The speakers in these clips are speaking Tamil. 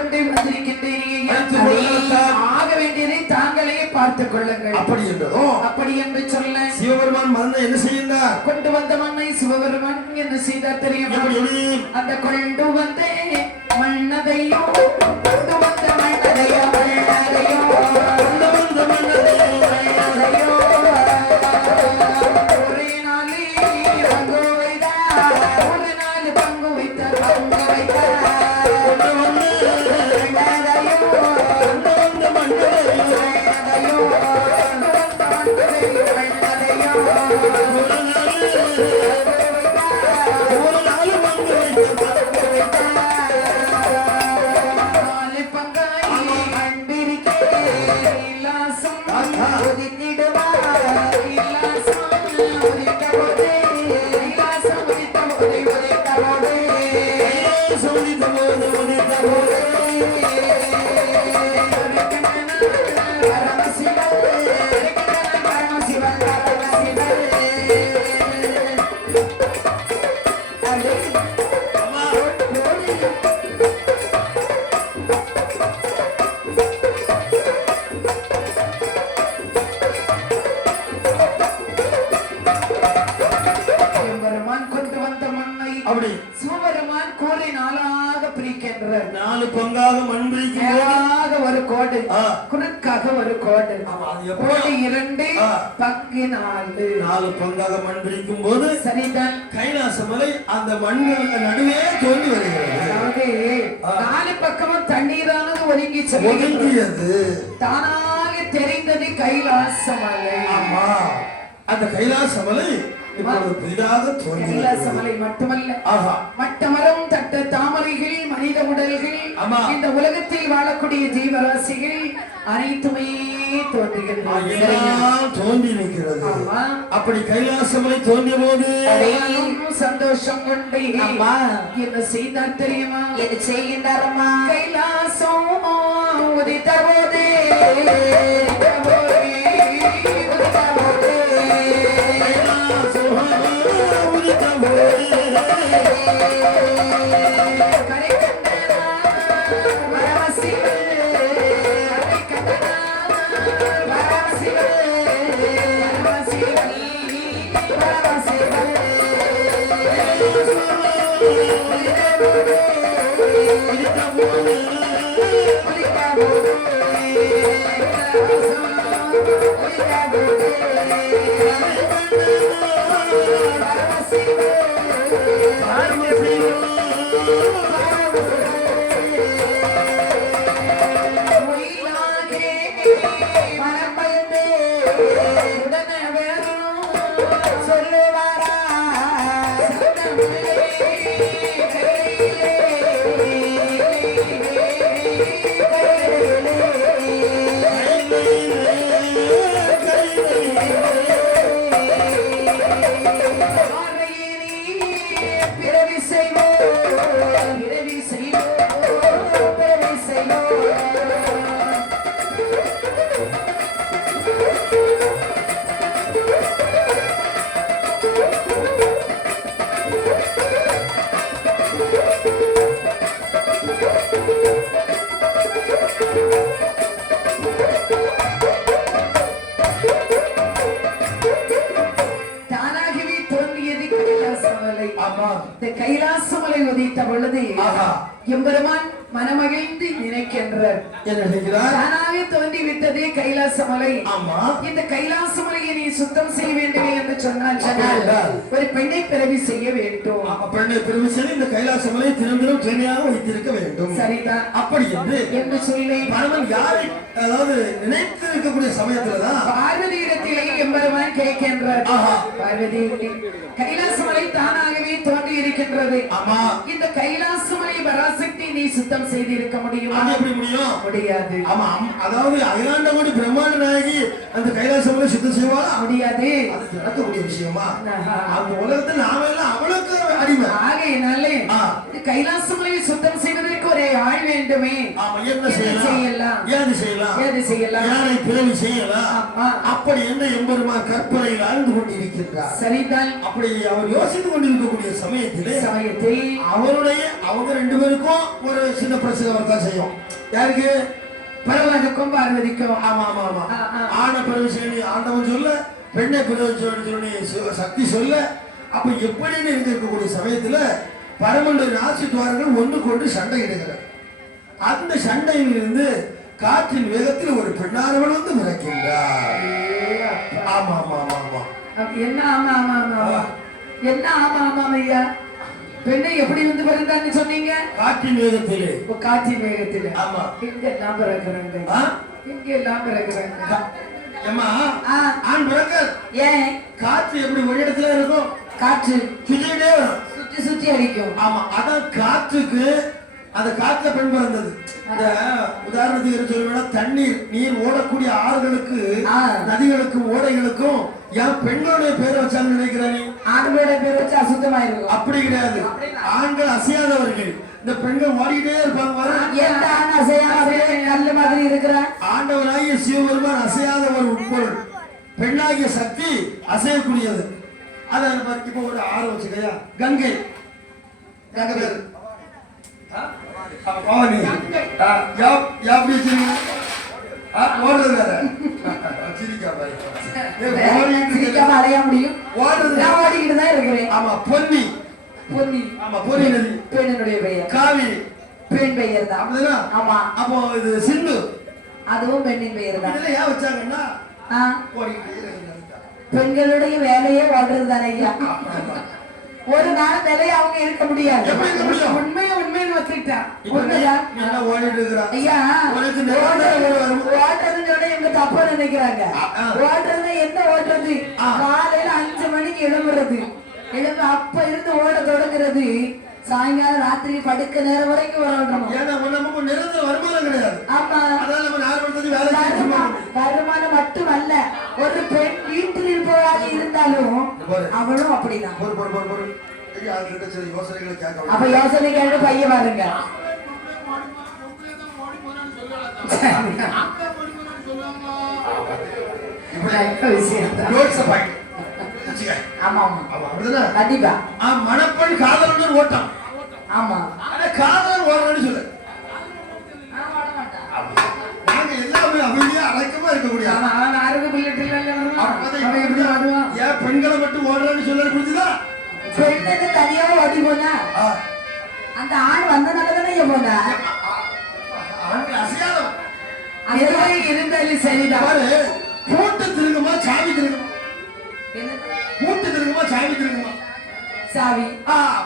கொண்டு வந்திருக்கின்றேன். ஆக வேண்டியதை தாங்களே பார்த்துக் கொள்ளுங்கள். அப்படி என்று சொல்ல சிவபெருமான் மண்ணை என்ன செய்தார்? கொண்டு வந்த மண்ணை சிவபெருமான் என்ன செய்தார் தெரியுமா? அந்த கொண்டு வந்த மண்ணதையோ கொண்டு வந்த மண்ணதையோ மண்ணதையோ கொண்டு வந்த மண்ணதையோ மண்ணதையோ ஒரே நாளே பங்கு வைத்தார். ஒரு நாள் பங்கு வைத்தார். பங்கு வைத்தார். கொண்டு வந்த மண்ணதையோ கொண்டு வந்த மண்ணதையோ மண்ணதையோ கொண்டு வந்த மண்ணதையோ மண்ணதையோ ஒரு நாள் பங்கு வைத்தார். சிவபெருமான் கோரை நாளாக பிரிக்கின்றார். 4 பங்காக மண் பிரிக்கின்றார். ஒரு கோடு, குறுக்காக ஒரு கோடு. கோடு 2, பங்கு 4. 4 பங்காக மண் பிரிக்கும் போது சரிதான் கைலாச மலை அந்த மண்ணுக்கு நடுவே தோன்றி வருகிறது. 4 பக்கமும் தண்ணீரானது ஒதுங்கி ஒதுங்கியது. தானாக தெரிந்தது கைலாச மலை. ஆமா, அந்த கைலாச மலை கைலாசமலை மட்டுமல்ல, மட்டமரம் தட்ட தாமரைகள், மனித உடல்கள், இந்த உலகத்தில் வாழக்கூடிய ஜீவராசிகள் அனைத்துமே தோன்றி நிற்கிறது. அப்படி கைலாசமலை தோன்றிய போது சந்தோஷம் கொண்டு என்ன செய்தார் தெரியுமா? என்ன செய்கின்றாரம்மா? கைலாசம் உதித்த போதே கைலாசமலை உதித்த பொழுது எம்பெருமான் மனமகிழ்ந்து நினைக்கின்றார். தானாவே தோன்றி விட்டதே கைலாசமலை. இந்த கைலாசமலையை நீ சுத்தம் செய்ய வேண்டும் என்று சொன்னால் ஒரு பெண்ணை பிறவி செய்ய வேண்டும். பெண்ணை பிறவி செய்து இந்த கைலாசமலை தினம் தூய்மையாக வைத்திருக்க வேண்டும். சரிதான். அப்படி என்று சொல்லி பரமன் யாரை அதாவது நினைத்து இருக்கக்கூடிய சமயத்துலதான் பார்வதி இடத்திலே எம்பெருமான் கேட்கின்றார். பார்வதி கைலாசமலை தானாகவே தோன்றி இருக்கின்றது. இந்த கைலாசமலை பராசக்தி நீ சுத்தம் செய்து இருக்க முடியுமா? எப்படி முடியும்? முடியாது. ஆமா, அதாவது அகிலாண்டகோடி பிரம்மாண்ட நாயகி அந்த கைலாசமலை சுத்தம் செய்வாளா? முடியாது. அது நடக்கக்கூடிய விஷயமா? அந்த உலகத்தில் நாம எல்லாம் அவளுக்கு அடிமை. ஆகையினாலே கைலாசமலையை சுத்தம் செய்வதற்கு ஒரு ஆள் வேண்டும். வேண்டுமே. ஆமா, என்ன செய்யலாம், ஏது செய்யலாம், யாரை பிறவி செய்யலாம், அப்படி என்ன எம்பெருமான் கற்பனையில் ஆழ்ந்து கொண்டிருக்கின்றார். சரிதான். அப்படி அவர் யோசித்துக் கொண்டிருக்கக்கூடிய சமயத்தில் அவங்க ரெண்டு பேருக்கும் ஒரு சின்ன பிரச்சனை வரத்தான் செய்யும். யாருக்கு? பரவனுக்கும் பார்வதிக்கும். ஆமா ஆமா ஆமா. ஆணை பிறவி செய்யணும் ஆண்டவன் சொல்ல, பெண்ணை பிறவி சொல்லி சக்தி சொல்ல. அப்ப எப்படின்னு இருக்கக்கூடிய சமயத்துல பரமனுடைய ராசித்துவாரங்கள் ஒன்று கொண்டு சண்டையிடுகிறார். அந்த சண்டையில் இருந்து காற்றின் வேகத்தில் ஒரு பெண்ணானவள் வந்து மிதக்கின்றார். ஆமா ஆமா ஆமா ஆமா. என்ன ஆமா ஆமா ஆமா, என்ன ஆமா ஆமா ஐயா? பெண்ணை எப்படி வந்து பிறந்தான்னு சொன்னீங்க? காற்றின் வேகத்திலே. காற்றின் வேகத்திலே. ஆமா. இங்க எல்லாம் பிறகுறாங்க, இங்க எல்லாம் பிறகுறாங்க. ஏமா ஆண் பிறக்க ஏன்? காற்று எப்படி ஒரு இடத்துல இருக்கும்? காற்று சுத்திட்டே வரும், சுத்தி சுத்தி அடிக்கும். ஆமா, அதான் காற்றுக்கு அந்த காற்றுல பெண் பிறந்தது. இந்த உதாரணத்துக்கு சொல்லுவேன்னா, நீர் ஓடக்கூடிய ஆறுகளுக்கு, நதிகளுக்கும் ஓடைகளுக்கும் ஏன் பெண்களுடைய பேரை வச்சாங்க நினைக்கிறானே? ஆண்களுடைய பேர் வச்சு அசுத்தமா இருக்கும். அப்படி கிடையாது. ஆண்கள் அசையாதவர்கள், இந்த பெண்கள் ஓடிக்கிட்டே இருப்பாங்க. கல்லு மாதிரி இருக்கிறான். ஆண்டவராகிய சிவபெருமான் அசையாதவர் உட்பொருள், பெண்ணாகிய சக்தி அசையக்கூடியது. அதான் இப்ப ஒரு ஆறு வச்சுக்கையா, கங்கை, கங்கை பேரு பவானி, அடைய முடியும். ஓடிக்கிட்டு தான் இருக்கிறேன். ஆமா, பொன்னி, பொன்னி, ஆமா, பொன்னி நதி பெண்ணுடைய பெயர். காவிரி பெண் பெயர் தான். அப்படிதான். ஆமா. அப்போ இது சிந்து, அதுவும் பெண்ணின் பெயர் தான். இதெல்லாம் ஏன் வச்சாங்கன்னா பெண்களுடைய வேலையே ஓடுறது தானே ஐயா. ஒரு நாள் நிலையை அவங்க இருக்க முடியாது. உண்மையை உண்மைன்னு வச்சுக்கிட்டா ஐயா, ஓட்டுறதுன்னு சொன்னா இவங்க தப்பா நினைக்கிறாங்க. ஓட்டுறது என்ன ஓட்டுறது? காலையில 5 மணிக்கு எழும்புறது, எழுந்து அப்ப இருந்து ஓட தொடங்குறது, சாயங்காலம் ராத்திரி படுக்க நேரம் வரைக்கும் ஓடணும். வருமானம் கிடையாது. ஆமா, வருமானம் மட்டுமல்ல, ஒரு பெண் வீட்டில் இருப்பவராக இருந்தாலும் அவளும் அப்படிதான். அப்ப யோசனை கேட்டு பையன் பாருங்க. கண்டிப்பா மணப்பெண் காதலன் ஓட்டம். ஆமா, காதலன் ஓடணும்னு சொல்லு. நாங்க எல்லாமே அமைதியா அடக்கமா இருக்கக்கூடிய ஏன் பெண்களை மட்டும் ஓடுறேன்னு சொல்ல புரிஞ்சுதா? பெண்ணுக்கு தனியா ஓடி போனா அந்த ஆண் வந்தனாலதானே போனா. அசையாதவன் இருந்தாலும் சரிதான். பூட்டு திருங்குமா சாவி திருங்குமா? பூட்டு திருங்குமா சாவி திருங்குமா? சாவி.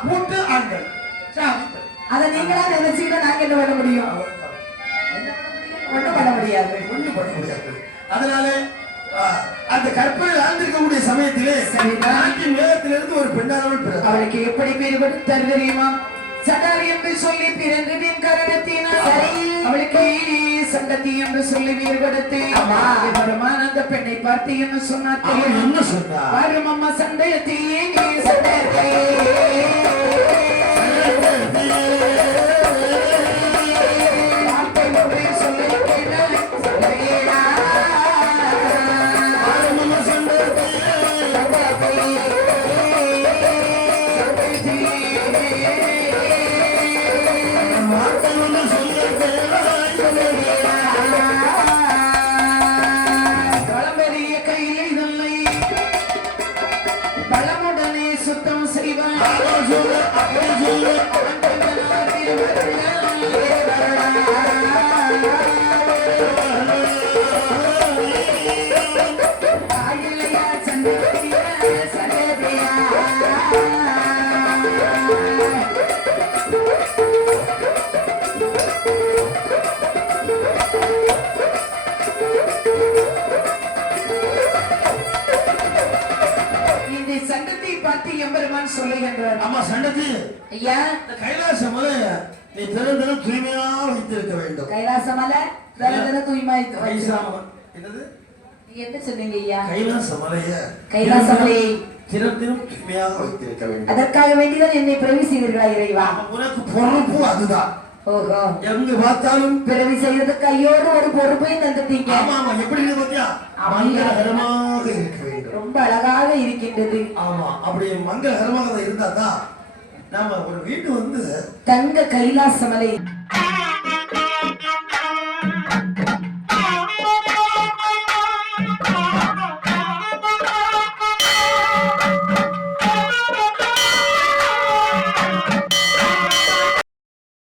பூட்டு ஆண்கள், சாவி. அதை நீங்களா நினைச்சீங்கன்னா நாங்க என்ன பண்ண முடியும்? ஒண்ணும் பண்ண முடியாது, ஒண்ணும் பண்ண முடியாது. அதனால அந்த கற்பனை ஆழ்ந்திருக்கக்கூடிய சமயத்திலே நாட்டின் வேகத்திலிருந்து ஒரு பெண்ணானவள் பிறகு அவளுக்கு எப்படி பேர் கொடுத்தார் தெரியுமா? சடாரி என்று சொல்லி பிறந்ததின் காரணத்தினால் அவளுக்கு சங்கத்தி என்று சொல்லி வீர் கொடுத்து வருமான அந்த பெண்ணை பார்த்து என்ன சொன்னார்? என்ன சொன்னார்? வரும் அம்மா சண்டையத்தையே சண்டை சொல்லுகின்றார். அம்மா சண்டத்தி ஐயா, கைலாச மலை நீ திறந்தன தூய்மையா வைத்திருக்க வேண்டும். கைலாச மலை திறந்தன தூய்மையா என்னது என்ன சொன்னீங்க ஐயா? கைலாச மலையை திறந்தனம் தூய்மையாக வைத்திருக்க வேண்டும். அதற்காக வேண்டிதான் என்னை பிரவி செய்தீர்களா இறைவா? உனக்கு பொறுப்பு அதுதான். ஓஹோ, எங்க பார்த்தாலும் பிறவி செய்யறதுக்கு கையோடு ஒரு பொறுப்பையும் தந்துட்டீங்க. ஆமா ஆமா எப்படி இருக்கு பாத்தியா, மங்களகரமாக இருக்க வேண்டும். ரொம்ப அழகாக இருக்கின்றது. ஆமா, அப்படி மங்களகரமாக இருந்தாதான் நாம ஒரு வீட்டு வந்து தங்க கைலாசமலை